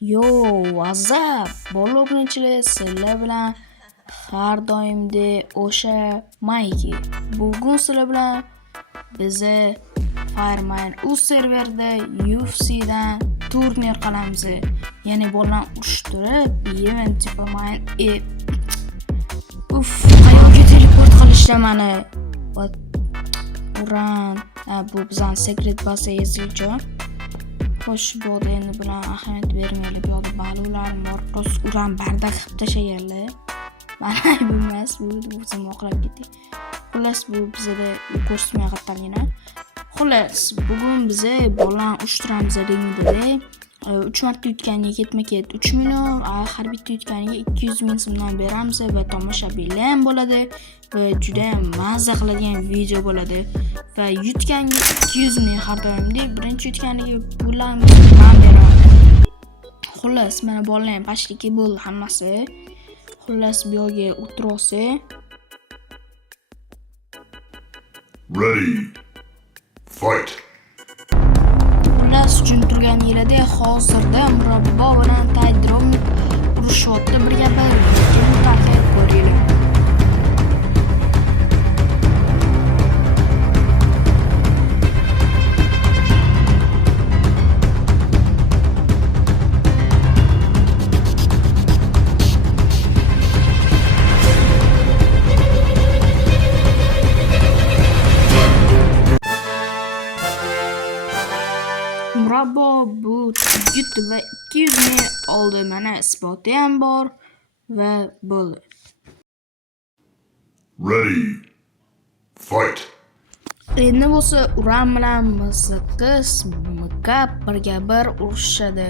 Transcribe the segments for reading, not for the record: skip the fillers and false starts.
Yo, WhatsApp bog'lovchilar sizlar bilan har doimdek o'sha Mayki. Bugun sizlar bilan bizni Fireman serverda UFC'dan turnir qilamiz. Ya'ni bolalar urushtirib, event tipi qayoqqa teleport qilishdi mani. Uran, bu bizning secret base yozuvchi. Xo'sh, bu yerda endi bilan ahamiyat bermaylik. Bu yerda balonlar bor, uran bardak qilib tashlaganlar. Mana bilmas, bu o'zim oqlab ketdik. Xullas, bu bizda ko'rsatmay qattamina. Xullas, bugun biz bolalarni ushtiramiz deganda 3 marta yutganiga ketma-ket 3 million, har bitta yutganiga 200 ming so'mdan beramiz va tomoshabinlar ham bo'ladi va juda ham mazza qiladigan video bo'ladi. Va yutganiga 200 ming har doimdek, birinchi yutganiga pullarni men beraman. Xullas, mana bolalar ham pastlikka bo'ldi hammasi. Xullas, bu yerga o'tirsa. Ready. Fight. Xullas, tushuntirgan yerda hozirda Murabbo bilan Taydrom urushyapti. Birga bir ko'ringlar. Murabbo bu yutdi va 200 ming oldi. Mana isboti ham bor va bo'ldi. Ready. Fight. Endi bo'lsa Uran bilan Mizqiz Mkap birga bir urushadi.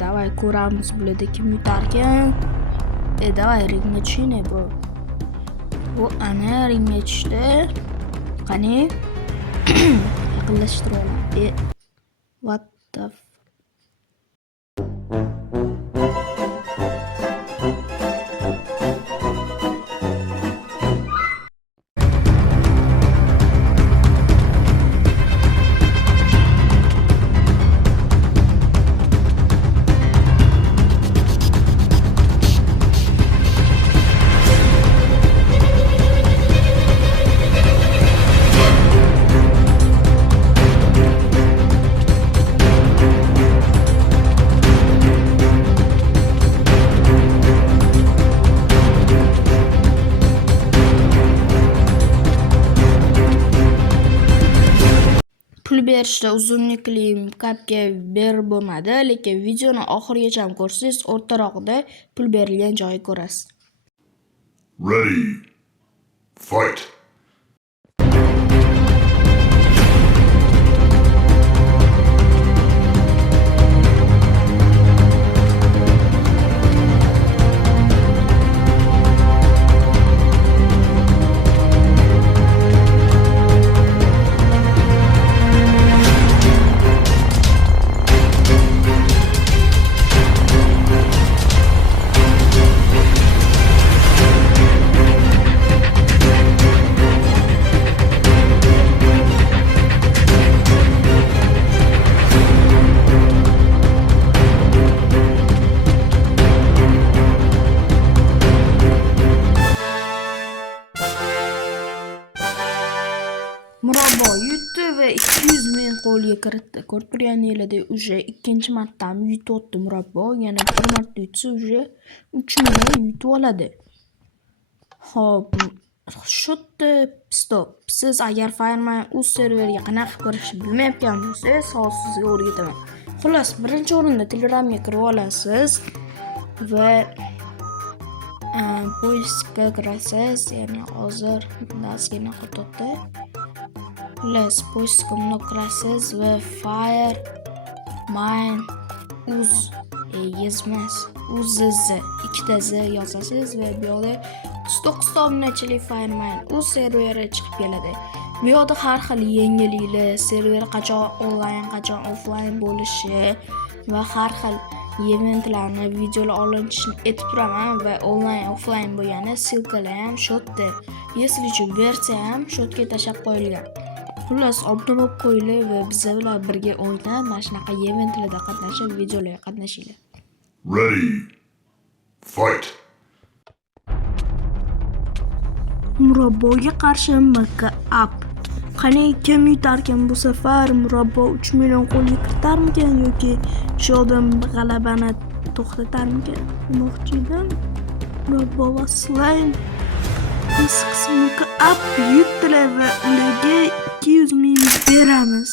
Davay ko'ramiz bularda kim yutarkan. Davay ringga tushing bu. Bu ana ringga tushdi. Qani? Yaqinlashtirib What the pul berishda uzunlikli Mkapga berib bo'lmadi, lekin videoni oxirigacha ko'rsangiz o'rtaroqda pul berilgan joyi ko'rasiz. Ready. Fight. Murabbo yutdi va 200 ming qo'lga kiritdi. Ko'rib turganingizdek, уже ikkinchi marta yutyapti Murabbo. Yana bir marta yutsa, уже 3 million yutib oladi. Xo'p, shutdi, stop. Siz agar Fireman serverga qanaqa kirishni bilmayotgan bo'lsangiz, hozir sizga o'rgataman. Xullas, birinchi o'rinda Telegramga kirib olasiz va poiskga kirasiz. Ya'ni hozir ozgina qo'yibdi. Xullas, poiskga kirasiz va Fireman yozmas. ikkita z yozasiz va bu yerda 9 obunachilik Fireman serveri chiqib keladi. Bu yerda har xil yangiliklar, server qachon onlayn, qachon offlayn bo'lishi va har xil eventlarni, videolar olinishini aytib turaman va onlayn, offlayn bo'lgani silkalar ham shu yerda. Если versiya ham shu yerga tashlab qo'yilgan. Xullas, obuna bo'lib qo'yinglar va bizlar bilan birga o'ynab, mana shunaqa eventlarda qatnashib, videolarga qatnashinglar. Ready. Fight. Murabboga qarshi MK-up. Qani kim yutarkan bu safar? Murabbo 3 million qo'lga kiritarmikan yoki shu odam g'alabani to'xtatarmikan? Demoqchi edim. Murabbo va Slime biz MK-up yutdilar va ularga 200 ming beramiz.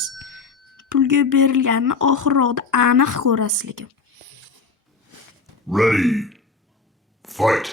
Pulga berilganini oxirroqda aniq ko'rasiz lekin. Ready. Fight.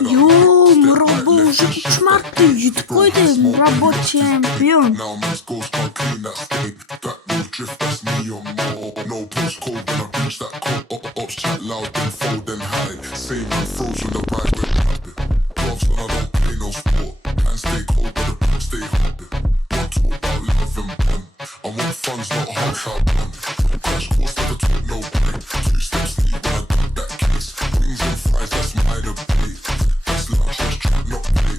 Yo, Murabbo уже 3 marta yutib qo'ydi. Murabbo champion. Now man's ghost gone clean that state. That no drift, that's me or more. No postcode when I reach that code. Ops chat loud, then fold, then hide. Same man froze when the ride went rapid. Gloves on, I don't play no sport. Can't stay cold, but the blood stay hot. Don't talk about love and bond. I want funds, not hearts out bond. Crash course, never talk no break. 2 steps deep when I duck that case. Wings and fries, that's my debate. That's lunch, that's trap, not play.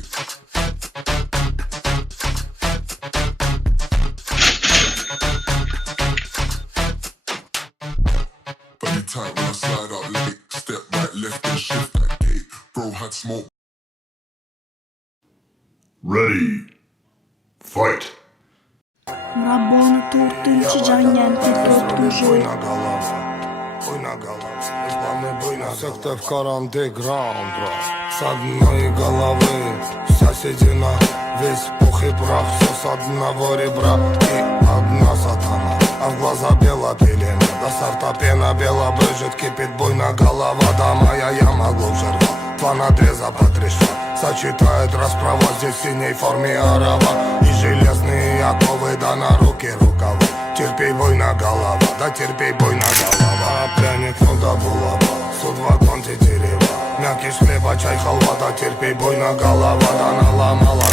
Body tight when I slide out late. Step right, left, and shift that gate. Bro had smoke. Ready. Fight. Murabboni 4-chi jangariga 4-chi. Все, кто в каранте граунд, с одной головы вся седина, весь пух и прах, все с одного ребра и одна сатана, а в глаза бела пелена, до сорта пена бела брызжет, кипит буйно голова, да моя яма глубже рва, 2 надреза по 3 шва, сочетает расправа, здесь в синей форме арава, и железные оковы, да на руки рукава, терпей буйно голова, да терпей буйно голова, пряник, ну да булава. Суд вагон тетерева, мякиш хлеба, чай, халва, да терпей буйно голова, да наломала.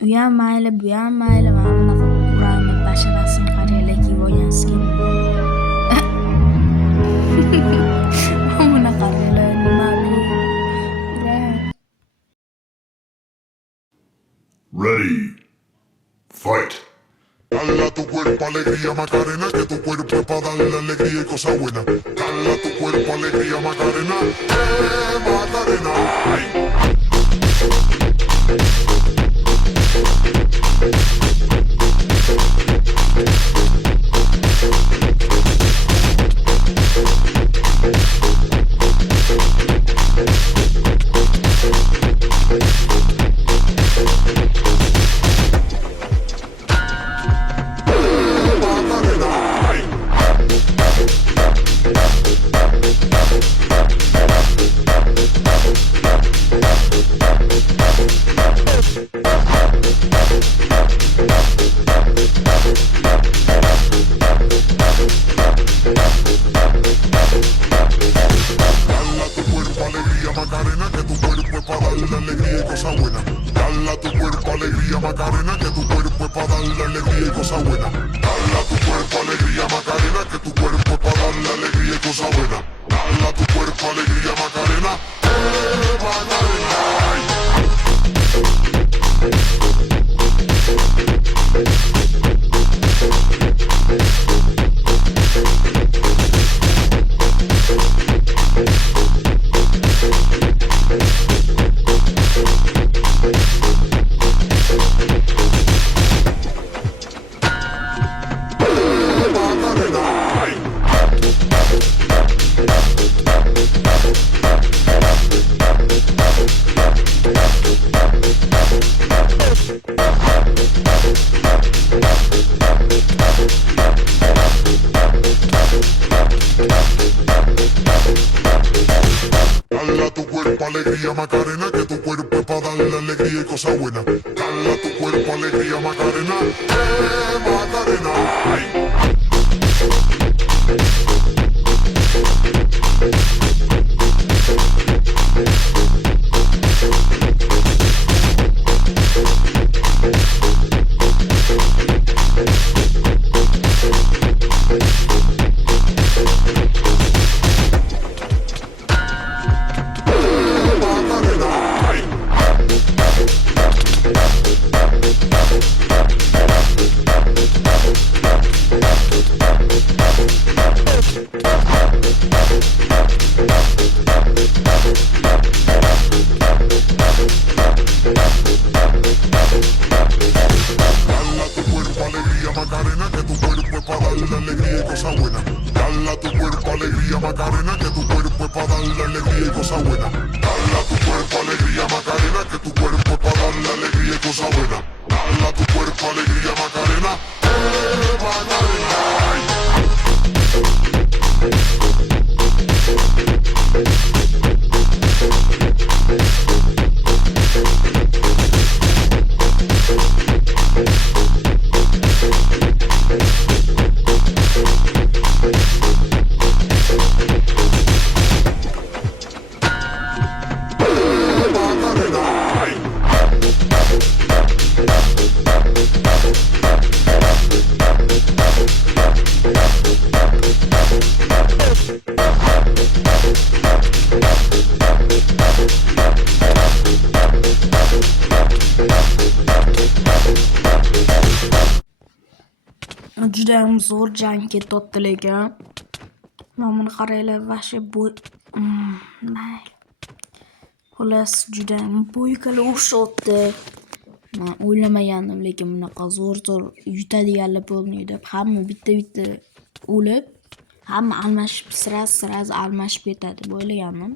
Uyam mayli, buyam mayli, mana bunaqa urani basharasini qaranglar kiyib olgansizki. Mana qaranglar, nima bu? Ready. Fight. Dale a tu cuerpo alegría Macarena, que tu cuerpo es para darle alegría y cosas buenas. Dale a tu cuerpo alegría Macarena, Macarena. Ay. Macarena, que tu cuerpo es para darle alegría y cosas buenas. Dale a tu cuerpo alegría Macarena, que tu cuerpo es para darle alegría y cosas buenas. Dale a tu cuerpo alegría Macarena, que tu cuerpo es para darle alegría y cosas buenas. Dale a tu cuerpo alegría Macarena, Macarena. Ay. Dale a tu cuerpo alegría Macarena, que tu cuerpo es para darle alegría y cosas buenas. Dale a tu cuerpo alegría Macarena, Macarena. Ay. Macarena, que tu cuerpo es para darle alegría y cosas buenas. Dale a tu cuerpo alegría Macarena, que tu cuerpo es para darle alegría y cosas buenas. Dale a tu cuerpo alegría Macarena, que tu cuerpo es para darle alegría y cosas buenas. Dale a tu cuerpo alegría Macarena, Macarena. Judayam zo'r jang ketyapti lekin. Mana buni qaranglar, vashe bo'y. Mayli. Xullas judayam bo'ykalar o'xshatdi. Men o'ylamagandim, lekin bunaqa zo'r yutadiganlar bo'lmaydi deb. Hamma bitta o'lib, hamma almashib sira almashib ketadi deb o'ylagandim.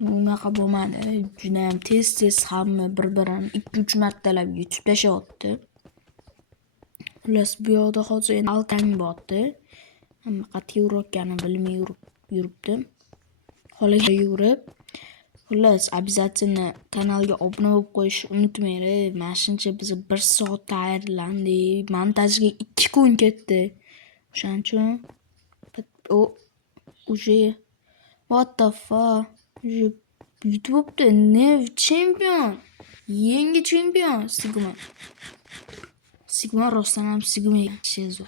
Unaqa bo'lmadi. Judayam tez hamma bir-birini 2-3 martalab yutib tashlayapti. Xullas bu yoqda hozir endi alkang botdi. Hamma qat'iy urayotganini bilmay yuribdi. Holiga yurib. Xullas, обязательно kanalga obuna bo'lib qo'yishni unutmanglar. Mana shuncha biz 1 soat tayyorlandik. Montajga 2 kun ketdi. O'shaning uchun уже what the fuck? YouTube'da Nev chempion. Yangi chempion Sigma rostdan ham Sigma Shezo.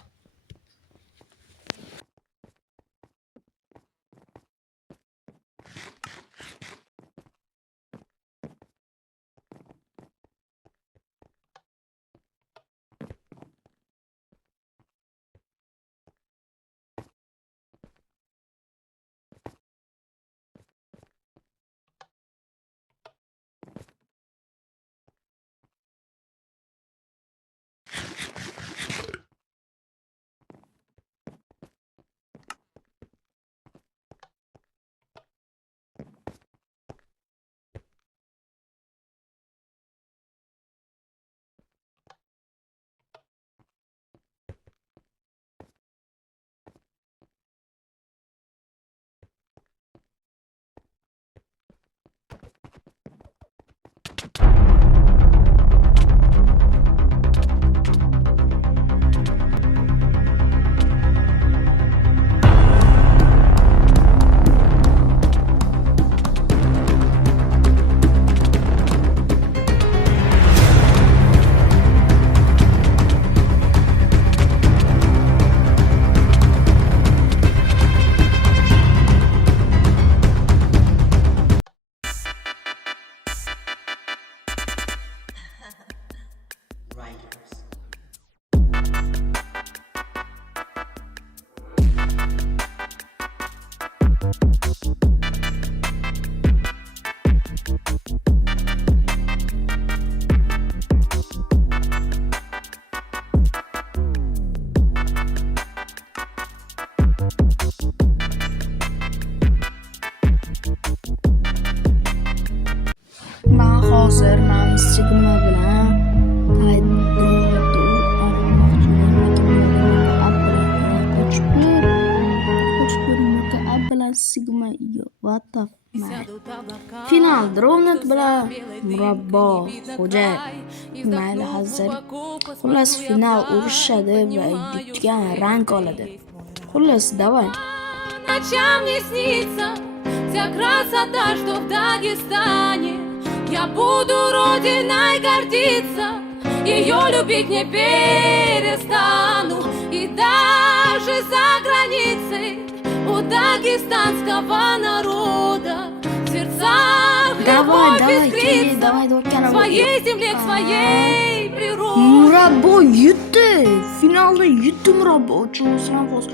Hozir men Sigma bilan Sigma va what the man. Final Dronat bilan Murabbo Xo'ja mayli hazır. Xullas final urishadi va yutgan rang oladi. Xullas давай. Ночам не снится вся красота, что в Дагестане. Я буду родиной гордиться, ее любить не перестану. И даже за границей у дагестанского народа в сердцах любовь искрится к своей земле, к своей природе. Murabbo yutdi. Finalda yutdi Murabbo. Uchun hozir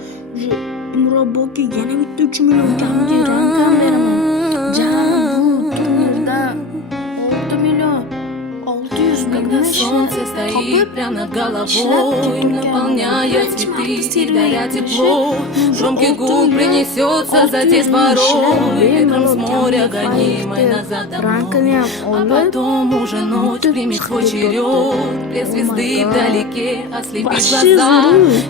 Murabboga yana bitta 3 million kamga rang beraman. Jami bu turnirda 6 million 600 Когда солнце стоит прямо над головой, наполняя цветы и даря тепло, громкий гул принесется за дворой, ветром с моря гонимой назад домой. А потом уже ночь примет свой черед, две звезды вдалеке ослепит глаза.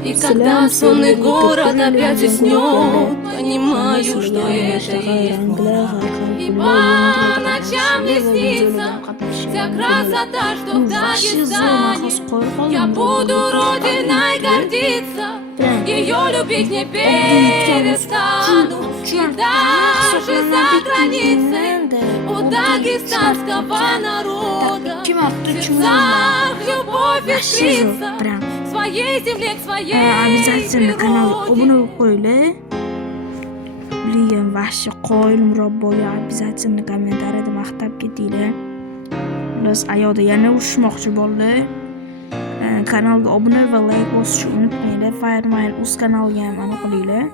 И когда сонный город опять уснет, понимаю, что это и есть моя. И по ночам не снится вся красота, что в Дагестане. Я буду родиной гордиться, ее любить не перестану. И даже за границей у дагестанского народа в сердцах любовь искрится к своей земле, к своей Обязательно каналga природе. obuna bo'lib qo'yinglar. Bilgan vahshi qoyil Murabboga обязательно kommentariyada maqtab ketinglar. Biz ayoqda yana urishmoqchi bo'ldi. Kanalga obuna va like bosishni unutmanglar. Fireman o'z kanaliga ham aniq qilinglar.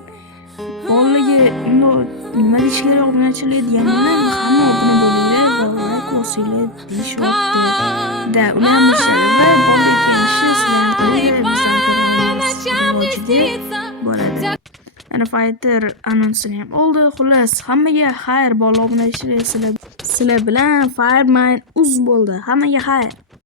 Bolaga nima deyish kerak obunachilar deganimda hamma obuna bo'linglar va like bosinglar deyishyapti. Da ular mishlar va bolaga kelishi sizlarga ana fighter anonsini ham oldi. Xullas hammaga xayr, bola obunachilar sizlar bilan Fireman uz bo'ldi. Hammaga xayr.